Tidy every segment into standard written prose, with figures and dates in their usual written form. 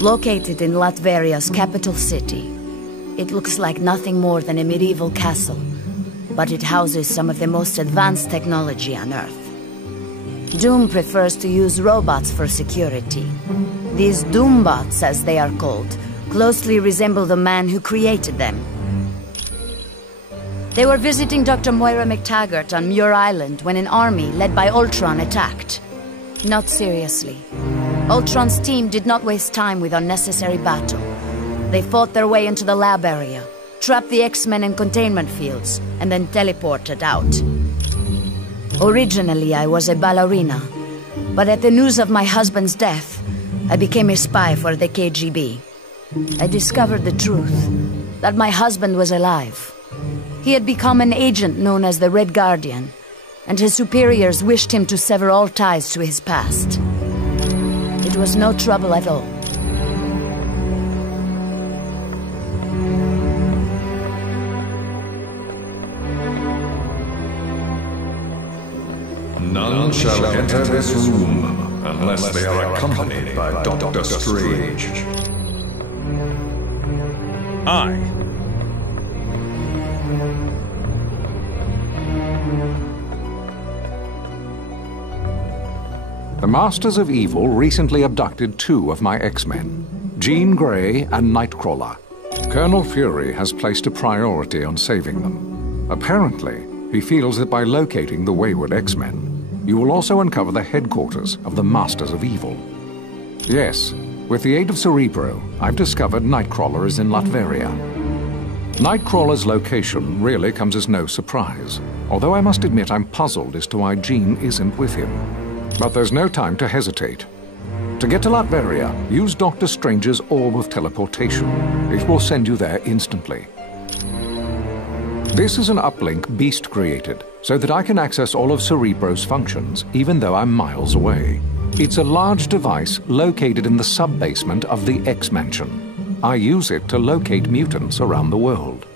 Located in Latveria's capital city, it looks like nothing more than a medieval castle, but it houses some of the most advanced technology on Earth. Doom prefers to use robots for security. These Doombots, as they are called, closely resemble the man who created them. They were visiting Dr. Moira McTaggart on Muir Island when an army led by Ultron attacked. Not seriously. Ultron's team did not waste time with unnecessary battle. They fought their way into the lab area, trapped the X-Men in containment fields, and then teleported out. Originally, I was a ballerina, but at the news of my husband's death, I became a spy for the KGB. I discovered the truth, that my husband was alive. He had become an agent known as the Red Guardian, and his superiors wished him to sever all ties to his past. It was no trouble at all. None shall enter this room unless they are accompanied by Dr. Strange. Aye. The Masters of Evil recently abducted 2 of my X-Men, Jean Grey and Nightcrawler. Colonel Fury has placed a priority on saving them. Apparently, he feels that by locating the wayward X-Men, you will also uncover the headquarters of the Masters of Evil. Yes, with the aid of Cerebro, I've discovered Nightcrawler is in Latveria. Nightcrawler's location really comes as no surprise, although I must admit I'm puzzled as to why Jean isn't with him. But there's no time to hesitate. To get to Latveria, use Dr. Strange's Orb of Teleportation. It will send you there instantly. This is an uplink Beast created, so that I can access all of Cerebro's functions, even though I'm miles away. It's a large device located in the sub-basement of the X-Mansion. I use it to locate mutants around the world.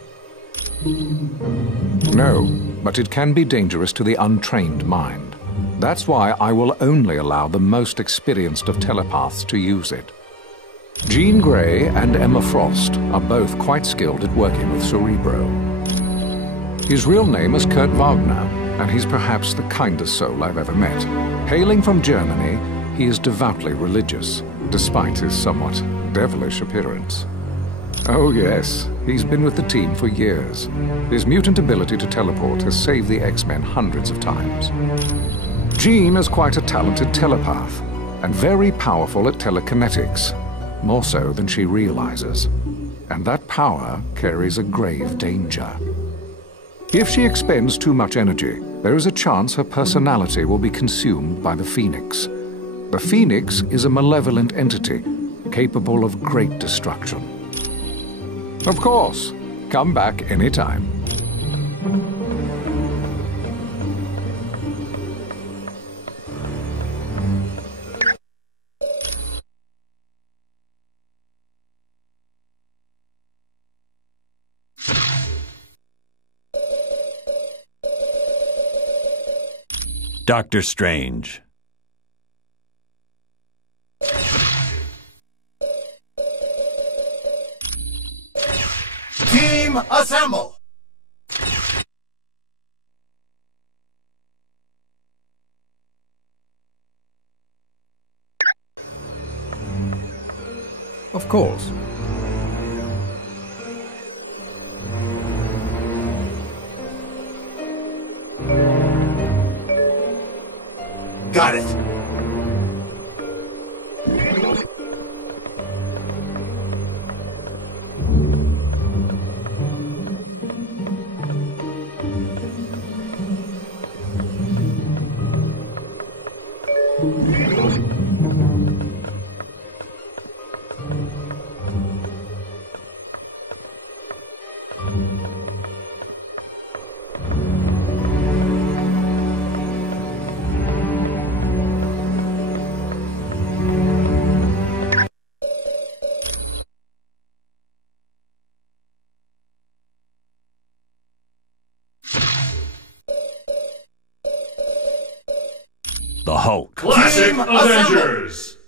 No, but it can be dangerous to the untrained mind. That's why I will only allow the most experienced of telepaths to use it. Jean Grey and Emma Frost are both quite skilled at working with Cerebro. His real name is Kurt Wagner, and he's perhaps the kindest soul I've ever met. Hailing from Germany, he is devoutly religious, despite his somewhat devilish appearance. Oh yes, he's been with the team for years. His mutant ability to teleport has saved the X-Men hundreds of times. Jean is quite a talented telepath, and very powerful at telekinetics, more so than she realizes. And that power carries a grave danger. If she expends too much energy, there is a chance her personality will be consumed by the Phoenix. The Phoenix is a malevolent entity, capable of great destruction. Of course, come back anytime. Dr. Strange. Team assemble! Of course. Got it. The Hulk. Classic Avengers!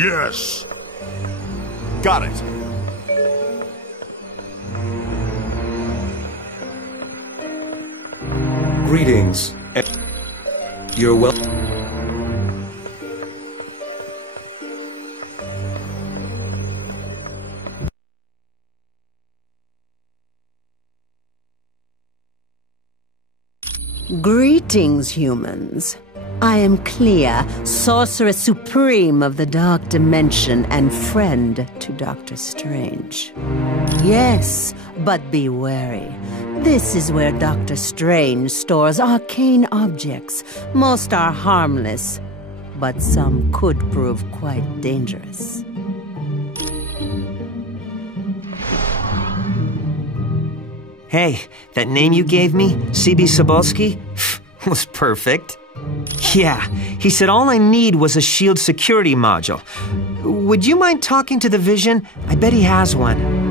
Yes! Got it. Greetings. You're welcome. Greetings, humans. I am Clea, Sorceress Supreme of the Dark Dimension and friend to Dr. Strange. Yes, but be wary. This is where Dr. Strange stores arcane objects. Most are harmless, but some could prove quite dangerous. Hey, that name you gave me, C.B. Sobolski, was perfect. Yeah, he said all I need was a shield security module. Would you mind talking to the Vision? I bet he has one.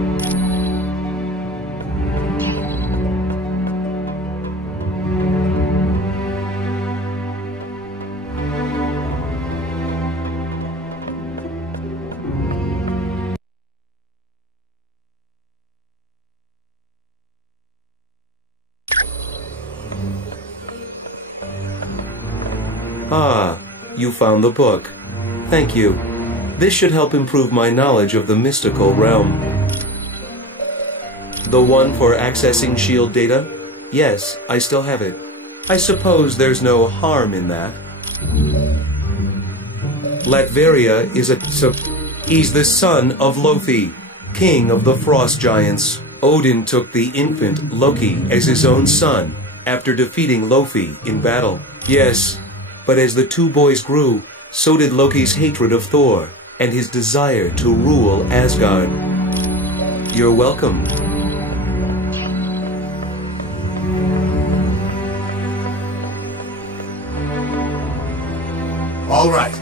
Ah, you found the book. Thank you. This should help improve my knowledge of the mystical realm. The one for accessing shield data? Yes, I still have it. I suppose there's no harm in that. Latveria is he's the son of Loki, king of the frost giants. Odin took the infant Loki as his own son after defeating Loki in battle. Yes, but as the two boys grew, so did Loki's hatred of Thor and his desire to rule Asgard. You're welcome. All right.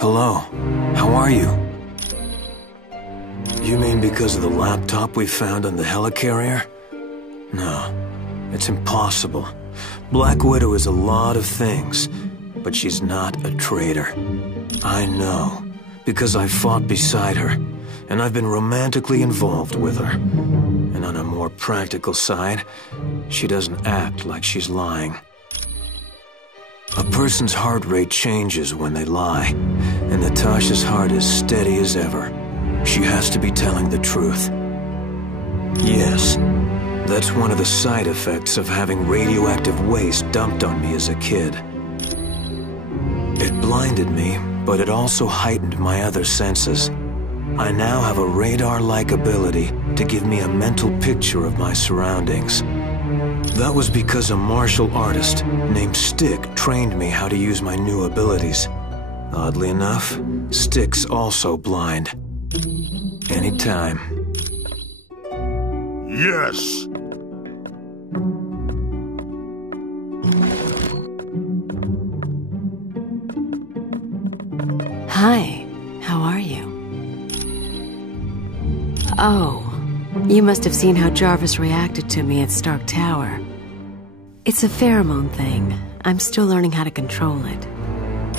Hello. How are you? You mean because of the laptop we found on the helicarrier? No, it's impossible. Black Widow is a lot of things, but she's not a traitor. I know, because I fought beside her, and I've been romantically involved with her. And on a more practical side, she doesn't act like she's lying. A person's heart rate changes when they lie, and Natasha's heart is steady as ever. She has to be telling the truth. Yes, that's one of the side effects of having radioactive waste dumped on me as a kid. It blinded me, but it also heightened my other senses. I now have a radar-like ability to give me a mental picture of my surroundings. That was because a martial artist named Stick trained me how to use my new abilities. Oddly enough, Stick's also blind. Anytime. Yes! Hi, how are you? Oh, you must have seen how Jarvis reacted to me at Stark Tower. It's a pheromone thing. I'm still learning how to control it.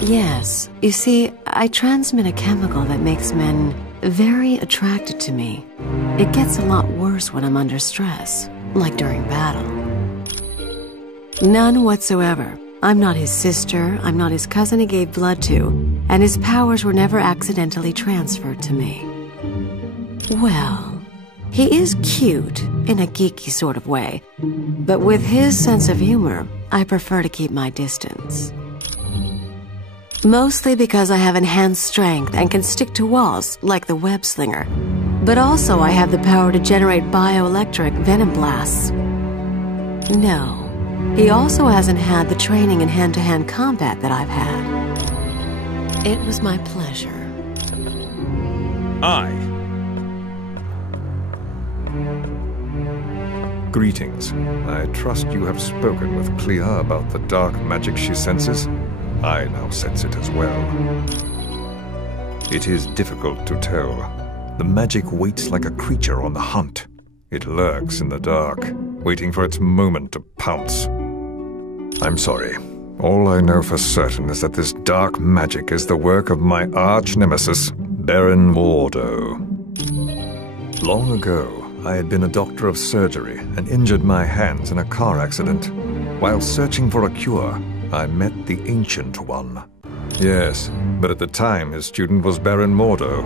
Yes, you see, I transmit a chemical that makes men very attracted to me. It gets a lot worse when I'm under stress, like during battle. None whatsoever. I'm not his sister, I'm not his cousin he gave blood to, and his powers were never accidentally transferred to me. Well, he is cute, in a geeky sort of way, but with his sense of humor, I prefer to keep my distance. Mostly because I have enhanced strength and can stick to walls like the web slinger. But also I have the power to generate bioelectric venom blasts. No, he also hasn't had the training in hand-to-hand combat that I've had. It was my pleasure. Greetings. I trust you have spoken with Clea about the dark magic she senses. I now sense it as well. It is difficult to tell. The magic waits like a creature on the hunt. It lurks in the dark, waiting for its moment to pounce. I'm sorry. All I know for certain is that this dark magic is the work of my arch-nemesis, Baron Mordo. Long ago, I had been a doctor of surgery and injured my hands in a car accident. While searching for a cure, I met the Ancient One. Yes, but at the time his student was Baron Mordo.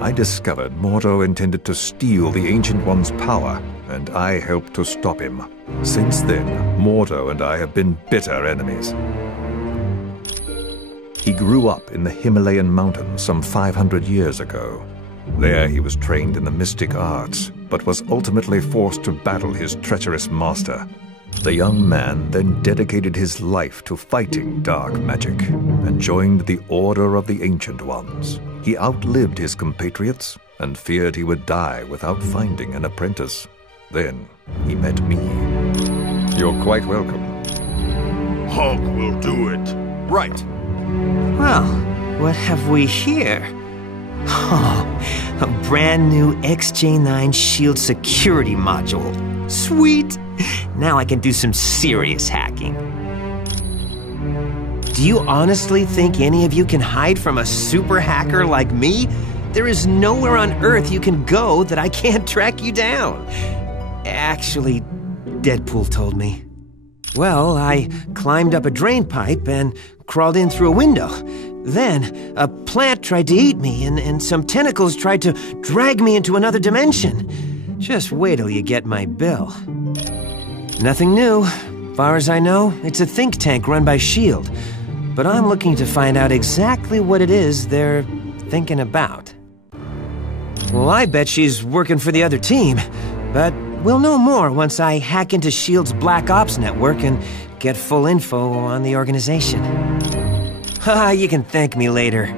I discovered Mordo intended to steal the Ancient One's power, and I helped to stop him. Since then, Mordo and I have been bitter enemies. He grew up in the Himalayan mountains some 500 years ago. There he was trained in the mystic arts, but was ultimately forced to battle his treacherous master. The young man then dedicated his life to fighting dark magic and joined the Order of the Ancient Ones. He outlived his compatriots and feared he would die without finding an apprentice. Then he met me. You're quite welcome. Hulk will do it. Right. Well, what have we here? Oh, a brand new XJ9 Shield security module. Sweet! Now I can do some serious hacking. Do you honestly think any of you can hide from a super hacker like me? There is nowhere on Earth you can go that I can't track you down. Actually, Deadpool told me. Well, I climbed up a drain pipe and crawled in through a window. Then, a plant tried to eat me, and some tentacles tried to drag me into another dimension. Just wait till you get my bill. Nothing new. Far as I know, it's a think tank run by S.H.I.E.L.D. But I'm looking to find out exactly what it is they're thinking about. Well, I bet she's working for the other team, but we'll know more once I hack into S.H.I.E.L.D.'s Black Ops network and get full info on the organization. Haha, you can thank me later.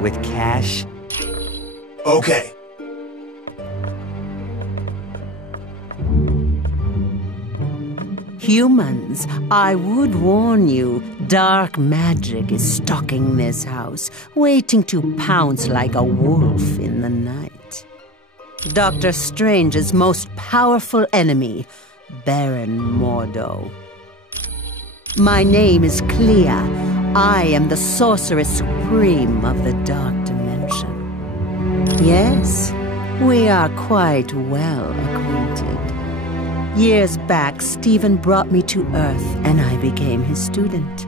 With cash. Okay. Humans, I would warn you, dark magic is stalking this house, waiting to pounce like a wolf in the night. Dr. Strange's most powerful enemy, Baron Mordo. My name is Clea. I am the Sorceress Supreme of the Dark Dimension. Yes, we are quite well acquainted. Years back, Stephen brought me to Earth, and I became his student.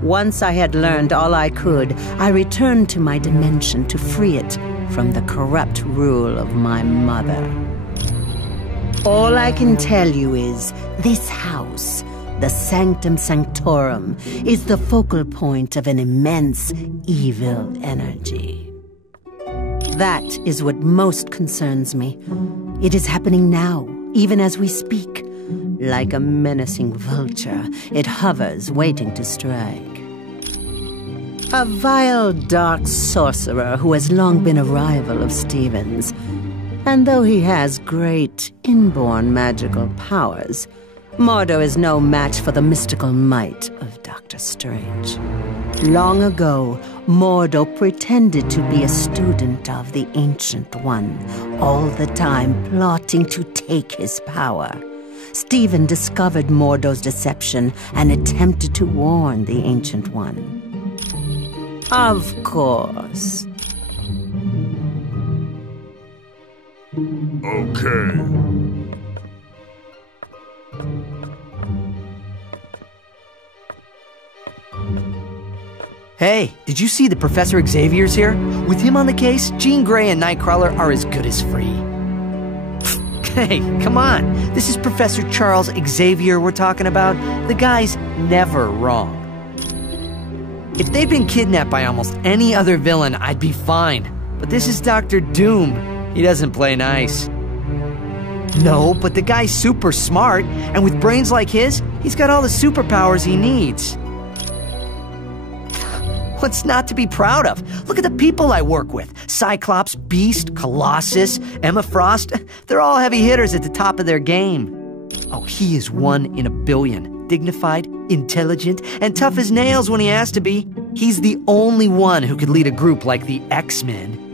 Once I had learned all I could, I returned to my dimension to free it from the corrupt rule of my mother. All I can tell you is, this house, the Sanctum Sanctorum, is the focal point of an immense evil energy. That is what most concerns me. It is happening now, even as we speak. Like a menacing vulture, it hovers, waiting to strike. A vile, dark sorcerer who has long been a rival of Stephen's. And though he has great, inborn magical powers, Mordo is no match for the mystical might of Dr. Strange. Long ago, Mordo pretended to be a student of the Ancient One, all the time plotting to take his power. Stephen discovered Mordo's deception and attempted to warn the Ancient One. Of course. Okay. Hey, did you see that Professor Xavier's here? With him on the case, Jean Grey and Nightcrawler are as good as free. Hey, come on. This is Professor Charles Xavier we're talking about. The guy's never wrong. If they'd been kidnapped by almost any other villain, I'd be fine. But this is Dr. Doom. He doesn't play nice. No, but the guy's super smart, and with brains like his, he's got all the superpowers he needs. What's not to be proud of? Look at the people I work with. Cyclops, Beast, Colossus, Emma Frost. They're all heavy hitters at the top of their game. Oh, he is 1 in a billion. Dignified, intelligent, and tough as nails when he has to be. He's the only one who could lead a group like the X-Men.